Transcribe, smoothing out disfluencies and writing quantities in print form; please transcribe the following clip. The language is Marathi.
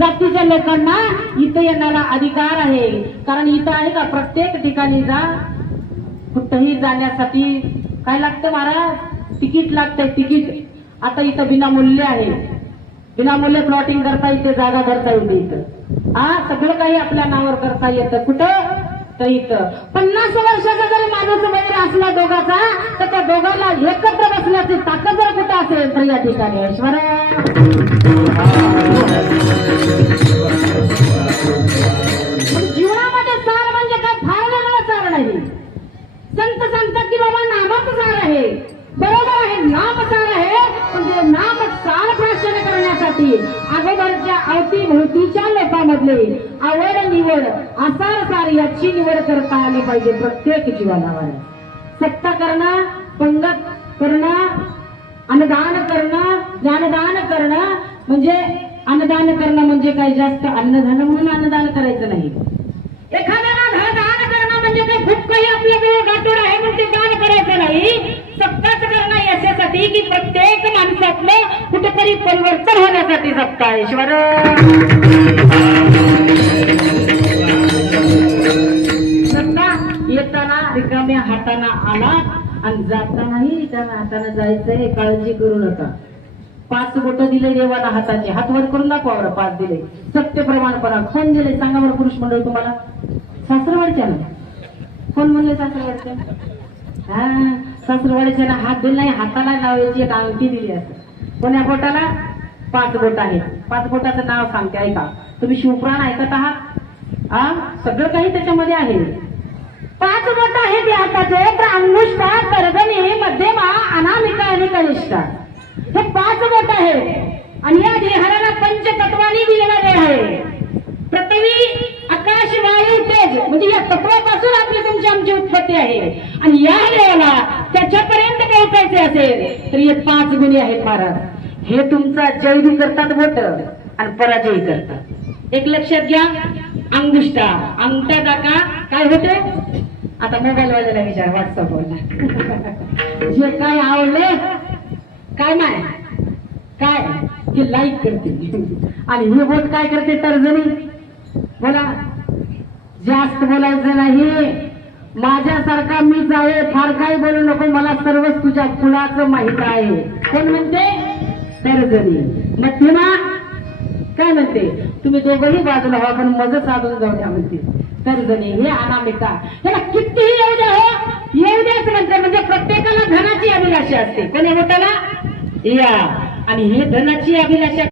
जातीच्या लोकांना इथे येण्याला अधिकार आहे. कारण इथं आहे का प्रत्येक ठिकाणी जा, कुठंही जाण्यासाठी काय लागतं महाराज? तिकीट लागतंय, तिकीट. आता इथं विनामूल्य आहे, विनामूल्य प्लॉटिंग करता येते, जागा धरता येते इथं. सगळं काही आपल्या नावावर करता येतं. कुठं? तर इथं 50 वर्षाचा जरी माणूस वैर असला दोघाचा, तर त्या दोघांना एकत्र बसण्याची ताकद जर कुठं असेल तर या ठिकाणी ईश्वर. जीवनामध्ये सार म्हणजे काय फार वेगळं सार नाही. संत सांगतात की बाबा नामच सार आहे. बरोबर आहे, नाम सार आहे. म्हणजे नाम सार प्राशन करण्यासाठी अगोदरच्या अवतीभोवतीच्या लोकांमधले आवड निवड आसार सार याची निवड करता आली पाहिजे प्रत्येक जीवनावर. सत्ता करणं, पंगत करणं, अन्नदान करणं, ज्ञानदान करणं म्हणजे अन्नदान करणं म्हणजे काही जास्त अन्न झालं म्हणून अन्नदान करायचं नाही. एखाद्याला धनदान करणं म्हणजे काही खूप काही आपल्याकडे गाठोड आहे म्हणजे दान करायचं नाही. सत्ताच करणं याच्यासाठी की प्रत्येक माणसातलं कुठेतरी परिवर्तन होण्यासाठी सत्ता ईश्वर. सत्ता येताना रिकाम्या हाताना आला आणि जातानाही रिकाम्या हाताने जायचंय, काळजी करू नका. 5 बोट दिले देवाला हाताचे, हात वर करून दाखवा बरं. 5 दिले, सत्य प्रमाणपणा. कोण दिले सांगा बरं पुरुष मंडळी तुम्हाला? सासरवाडच्या ना? कोण म्हणले सासरवाडच्या? सासरवाडीच्या हात दिला नाही, हाताला लावायची एक अंगठी दिली असं. कोण्या बोटाला? 5 बोट आहेत. 5 बोटाचं नाव सांगते, ऐका. तुम्ही शिवपुराण ऐकत आहात? सगळं काही त्याच्यामध्ये आहे. 5 बोट आहेत या हाताचे, तर अंगुष्ठा, तर्जनी, मध्यमा, अनामिका आणि कनिष्ठा हे 5 बोट आहेत. आणि या देहाला पंचतत्वानी दिलेला देह आहे. पृथ्वी, आकाश, वायू, तेज म्हणजे या तत्वापासून आपली तुमची आमची उत्पत्ती आहे. आणि या देवाला त्याच्यापर्यंत पोहोचायचे असेल तर हे 5 गुणी आहेत महाराज. हे तुमचा जय बी करतात बोट आणि पराजय करतात. एक लक्षात घ्या. अंगुष्ठा, अंगठा टाका, काय होते? आता मोबाईल वाल्याला विचार, व्हॉट्सअपवर जे काय आवडले काय नाही काय की लाईक करते. आणि हे बोट काय करते? तर्जनी. बोला, जास्त बोलायचं नाही. माझ्यासारखा मीच आहे, फार काही बोलू नको, मला सर्वच तुझ्या फुलाचं माहित आहे. कोण म्हणते? तर्जनी. मध्यमा काय म्हणते? तुम्ही दोघंही बाजूला व्हा पण मज साधून जाऊ द्या म्हणते तर्जनी. हे अनामिका. त्याला कितीही येऊ द्या, हो येऊ द्याच म्हणते. म्हणजे प्रत्येकाला धनाची अभिलाषा असते. कोणी बोटाला या, आणि हे धनाची अभिलाषा